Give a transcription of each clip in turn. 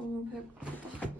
너무 배고프다.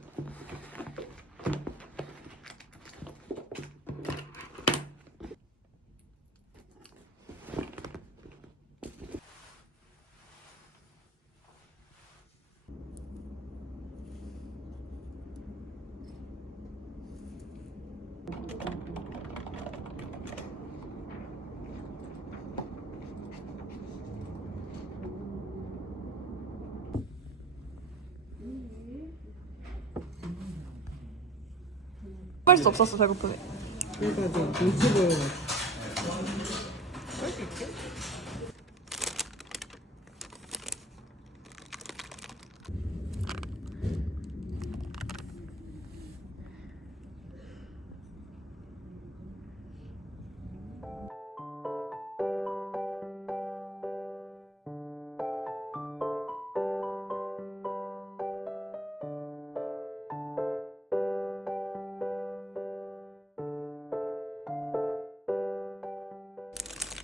할 수 없었어, 배고프게. 그러니까 좀 유튜브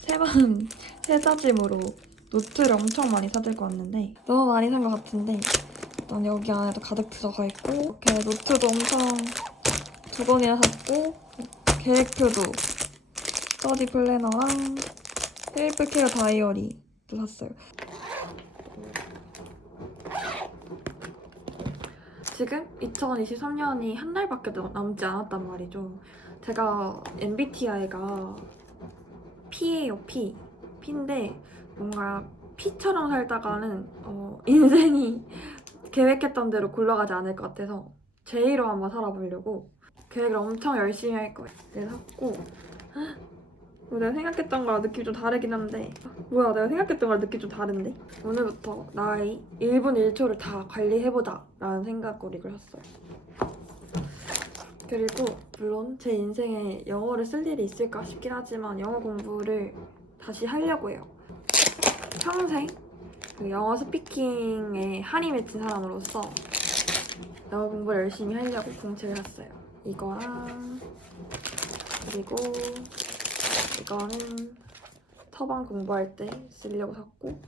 새밤 새다짐으로 노트를 엄청 많이 사들고 왔는데 너무 많이 산 것 같은데 일단 여기 안에도 가득 들어가 있고 이렇게 노트도 엄청 2권이나 샀고 계획표도 스터디 플래너랑 셀프케어 다이어리도 샀어요. 지금 2023년이 한 달밖에 남지 않았단 말이죠. 제가 MBTI가 P예요, P. P인데 뭔가 P처럼 살다가는 인생이 계획했던 대로 굴러가지 않을 것 같아서 J로 한번 살아보려고 계획을 엄청 열심히 할 거예요. 네, 샀고 내가 생각했던 거랑 느낌이 좀 다르긴 한데 뭐야, 내가 생각했던 거랑 느낌이 좀 다른데? 오늘부터 나의 1분 1초를 다 관리해보자 라는 생각으로 이걸 샀어요. 그리고 물론 제 인생에 영어를 쓸 일이 있을까 싶긴 하지만 영어 공부를 다시 하려고 해요. 평생 그 영어 스피킹에 한이 맺힌 사람으로서 영어 공부를 열심히 하려고 공책을 샀어요. 이거랑 그리고 이거는 터방 공부할 때 쓰려고 샀고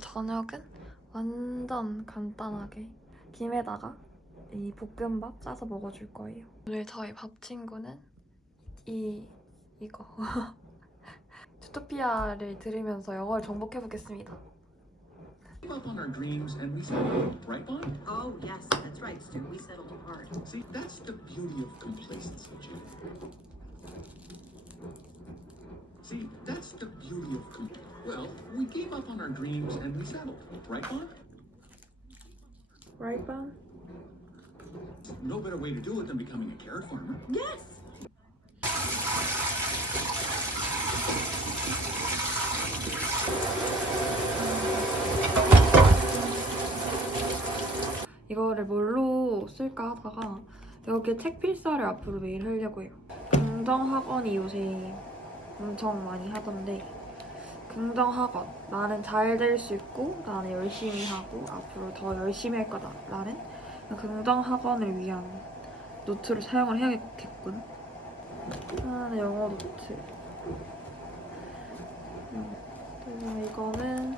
저녁은 완전 간단하게 김에다가 이 볶음밥 싸서 먹어줄 거예요. 오늘 저희 밥 친구는 이거 주토피아를 들으면서 영어를 정복해보겠습니다. Up on our dreams and we settled, right, Bond? Oh, yes, that's right, Stu. We settled apart. See, that's the beauty of complacency, Jim. See, that's the beauty of well, we gave up on our dreams and we settled, right, Bond? Right, Bam? No better way to do it than becoming a carrot farmer. Yes! 이거를 뭘로 쓸까 하다가 여기에 책 필사를 앞으로 매일 하려고 해요. 긍정학원이 요새 엄청 많이 하던데 긍정학원, 나는 잘 될 수 있고 나는 열심히 하고 앞으로 더 열심히 할 거다 라는 긍정학원을 위한 노트를 사용을 해야겠군. 하나는 영어 노트, 그리고 이거는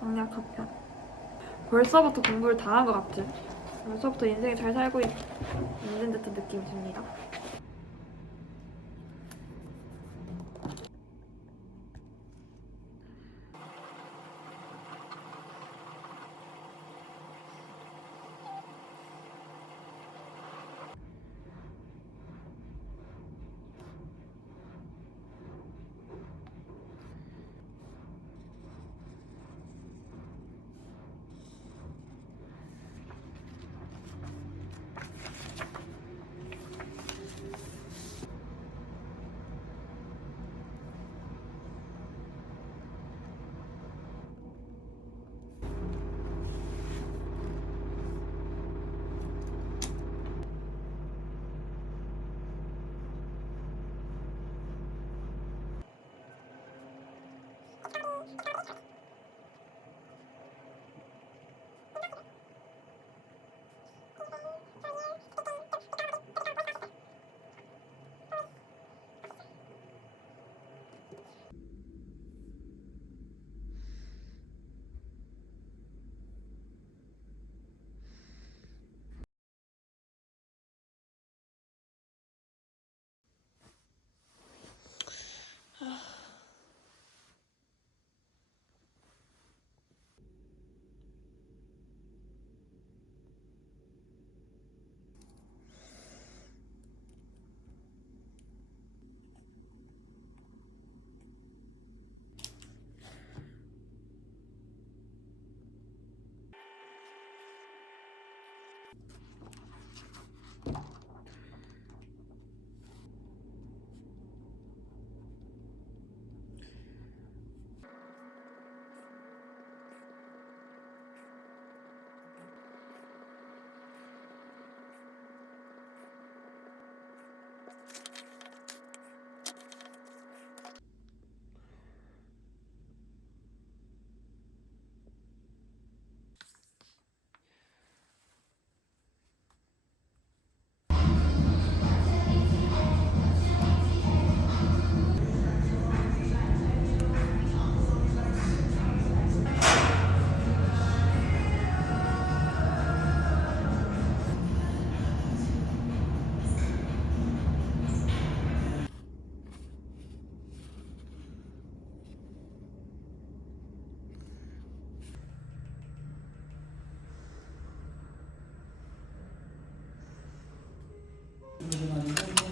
강약학편. 벌써부터 공부를 다 한 것 같은, 벌써부터 인생을 잘 살고 있는 듯한 느낌이 듭니다.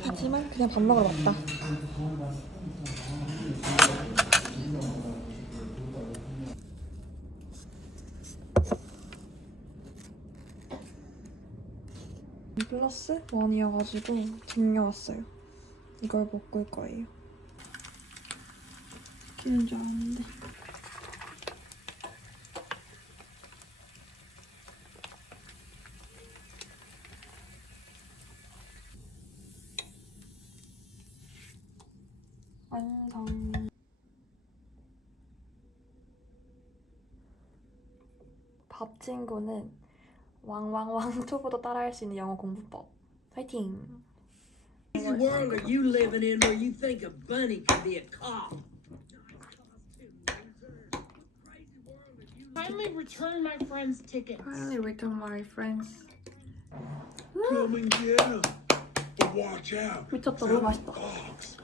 하지만 그냥 밥 먹으러 왔다. 플러스 원이어가지고 챙겨왔어요. 이걸 먹을 거예요. 끼는 줄 알았는데. 완성. 밥 친구는 왕왕왕 투부도 따라할 수 있는 영어 공부법. 화이팅! What world are you living in where you think a bunny could be a cop? Kindly return my friend's tickets. Finally return my friends. Come and get 'em. But watch out. 미쳤다, 너무 맛있다. Dogs.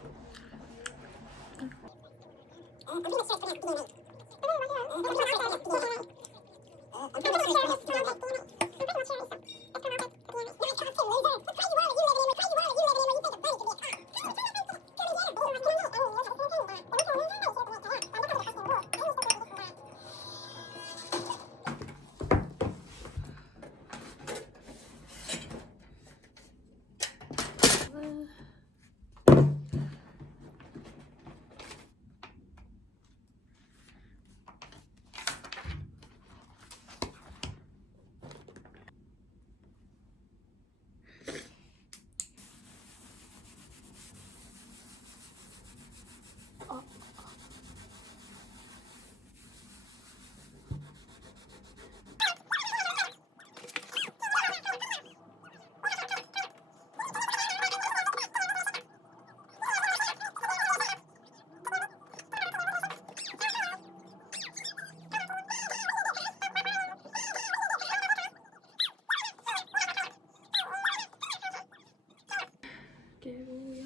깨우야.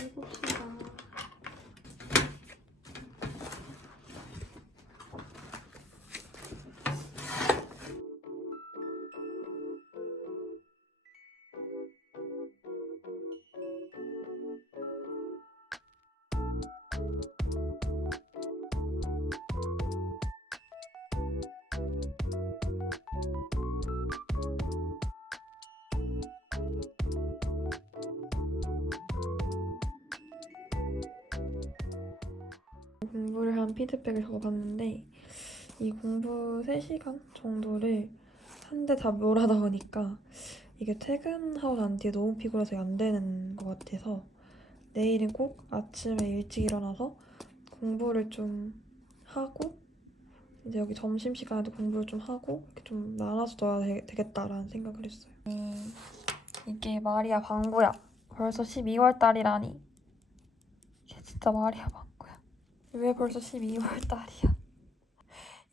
해봅시다. 공부를 한 피드백을 적어봤는데 이 공부 3시간 정도를 한 대 다 몰아넣으니까 이게 퇴근하고 난 뒤에 너무 피곤해서 안 되는 것 같아서 내일은 꼭 아침에 일찍 일어나서 공부를 좀 하고 이제 여기 점심시간에도 공부를 좀 하고 이렇게 좀 나눠서 둬야 되겠다라는 생각을 했어요. 이게 마리아 방구야. 벌써 12월 달이라니. 이게 진짜 마리아 방구야. 왜 벌써 12월 달이야?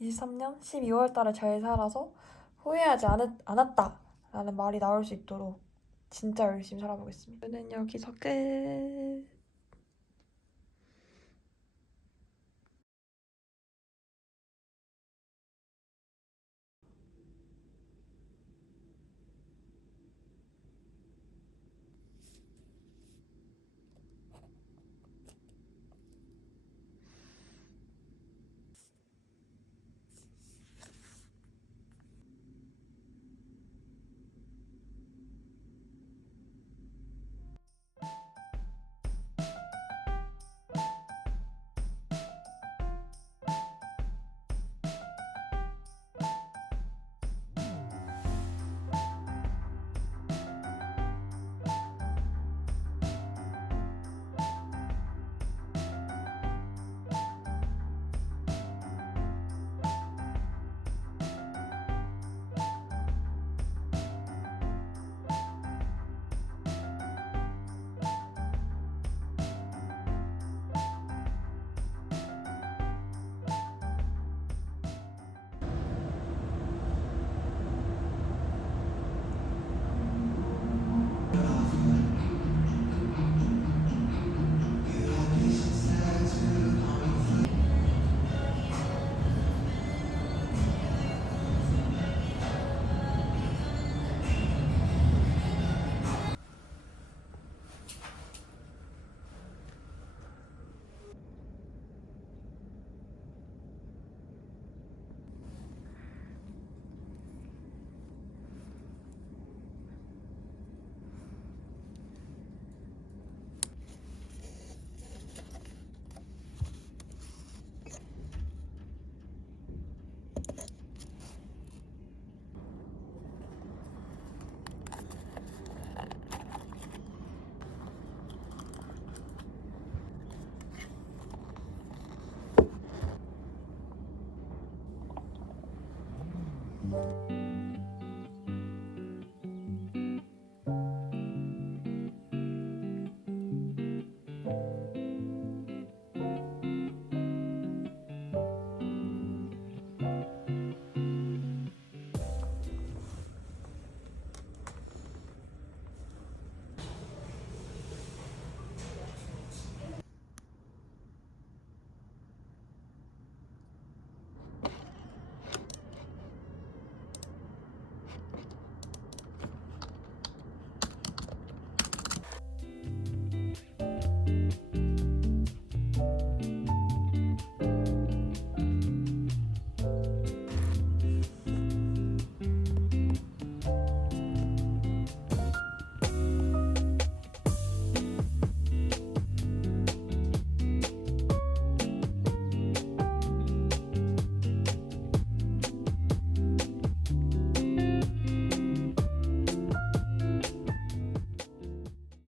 23년 12월 달을 잘 살아서 후회하지 않았다 라는 말이 나올 수 있도록 진짜 열심히 살아보겠습니다. 저는 여기서 끝.